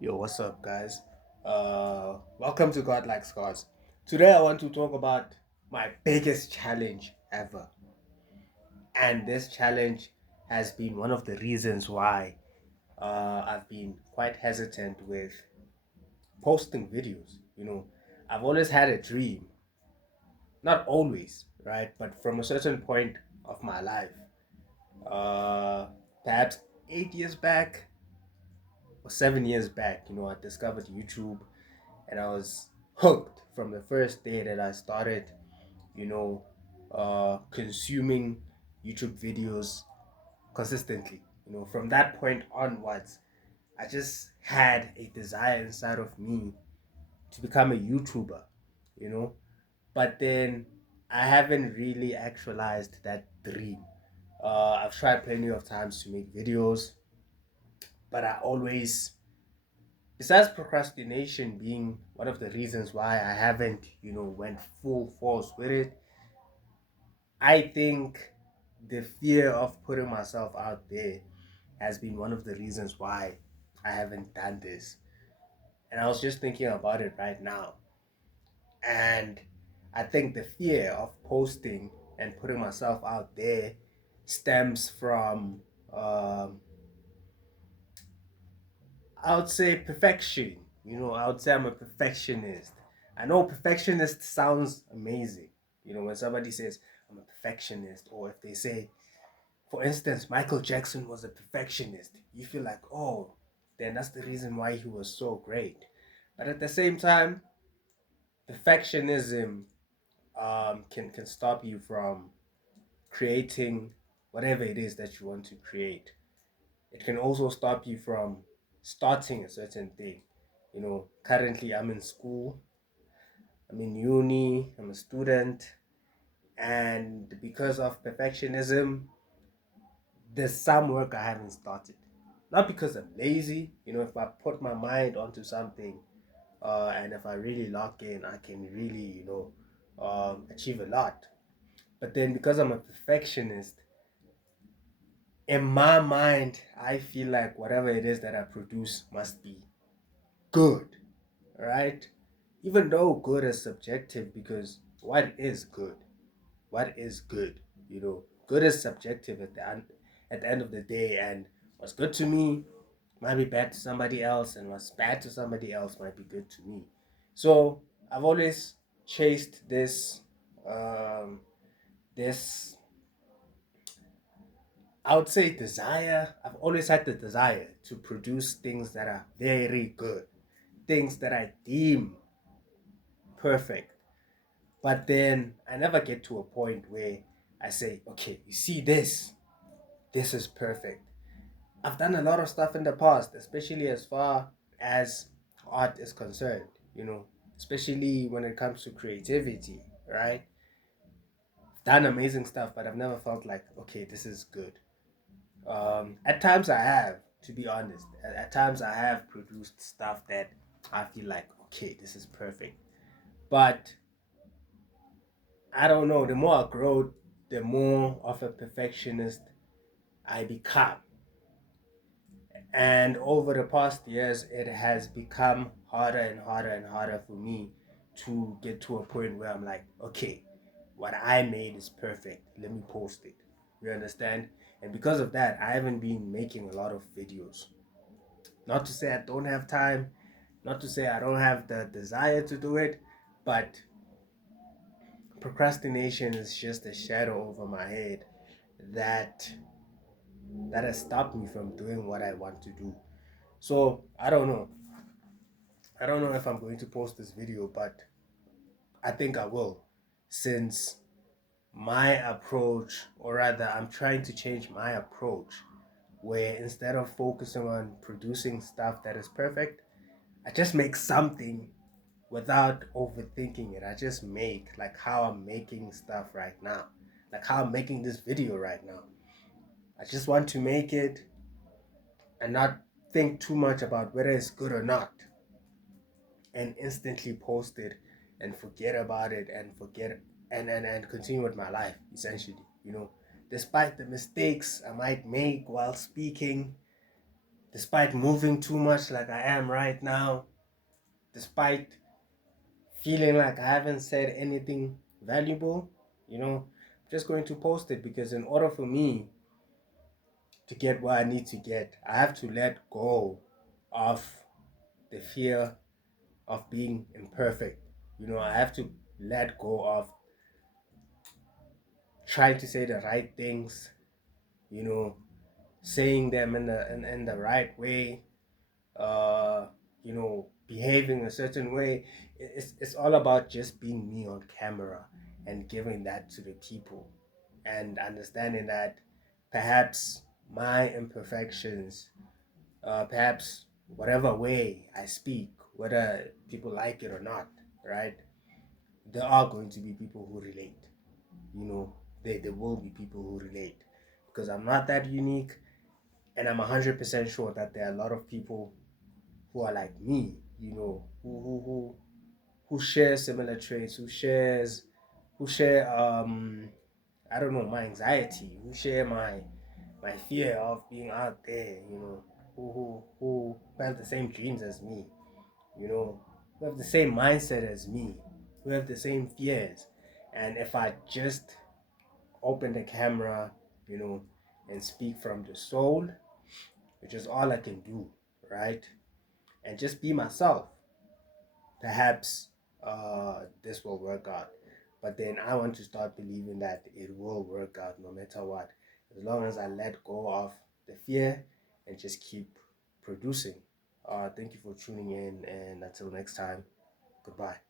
Yo, what's up, guys? Welcome to God Like Scars. Today, I want to talk about my biggest challenge ever. And this challenge has been one of the reasons why I've been quite hesitant with posting videos. I've always had a dream, not always, right? But from a certain point of my life, uh, perhaps 8 years back or 7 years back, I discovered YouTube and I was hooked from the first day that I started, you know, consuming YouTube videos consistently. From that point onwards, I just had a desire inside of me to become a YouTuber, you know, but then I haven't really actualized that dream. I've tried plenty of times to make videos, but I always, besides procrastination being one of the reasons why I haven't, went full force with it, I think the fear of putting myself out there has been one of the reasons why I haven't done this. And I was just thinking about it right now. And I think the fear of posting and putting myself out there stems from I would say perfection. I would say I'm a perfectionist. I know perfectionist sounds amazing. When somebody says I'm a perfectionist, or if they say, for instance, Michael Jackson was a perfectionist, you feel like, oh, then that's the reason why he was so great. But at the same time, perfectionism can stop you from creating whatever it is that you want to create. It can also stop you from starting a certain thing. Currently I'm in school, I'm in uni, I'm a student, and because of perfectionism, there's some work I haven't started. Not because I'm lazy. If I put my mind onto something, and if I really lock in, I can really, achieve a lot. But then because I'm a perfectionist, in my mind, I feel like whatever it is that I produce must be good, right? Even though good is subjective, because what is good? What is good? Good is subjective at the end of the day, and what's good to me might be bad to somebody else, and what's bad to somebody else might be good to me. So I've always chased this I would say desire. I've always had the desire to produce things that are very good, things that I deem perfect. But then I never get to a point where I say, okay, you see this is perfect. I've done a lot of stuff in the past, especially as far as art is concerned, especially when it comes to creativity, right? I've done amazing stuff, but I've never felt like, okay, this is good. At times I have, to be honest. At times I have produced stuff that I feel like, okay, this is perfect. But I don't know. The more I grow, the more of a perfectionist I become. And over the past years, it has become harder and harder and harder for me to get to a point where I'm like, okay, what I made is perfect. Let me post it. You understand? And because of that, I haven't been making a lot of videos. Not to say I don't have time, not to say I don't have the desire to do it, but procrastination is just a shadow over my head that that has stopped me from doing what I want to do. So I don't know. I don't know if I'm going to post this video, but I think I will, since my approach, or rather, I'm trying to change my approach, where instead of focusing on producing stuff that is perfect, I just make something without overthinking it. I just make like how I'm making stuff right now, like how I'm making this video right now. I just want to make it and not think too much about whether it's good or not, and instantly post it and forget about it and forget and continue with my life, essentially. Despite the mistakes I might make while speaking, despite moving too much like I am right now, despite feeling like I haven't said anything valuable, I'm just going to post it because in order for me to get what I need to get, I have to let go of the fear of being imperfect. I have to let go of trying to say the right things, you know, saying them in the right way, behaving a certain way. It's all about just being me on camera and giving that to the people and understanding that perhaps my imperfections, perhaps whatever way I speak, whether people like it or not, right? There are going to be people who relate. You know, there will be people who relate because I'm not that unique, and I'm 100% sure that there are a lot of people who are like me, who share similar traits, who share I don't know, my anxiety, who share my fear of being out there, who have the same dreams as me, who have the same mindset as me, who have the same fears. And if I just open the camera, you know, and speak from the soul, which is all I can do, right? And just be myself, perhaps this will work out. But then I want to start believing that it will work out no matter what, as long as I let go of the fear and just keep producing. Thank you for tuning in, and until next time, goodbye.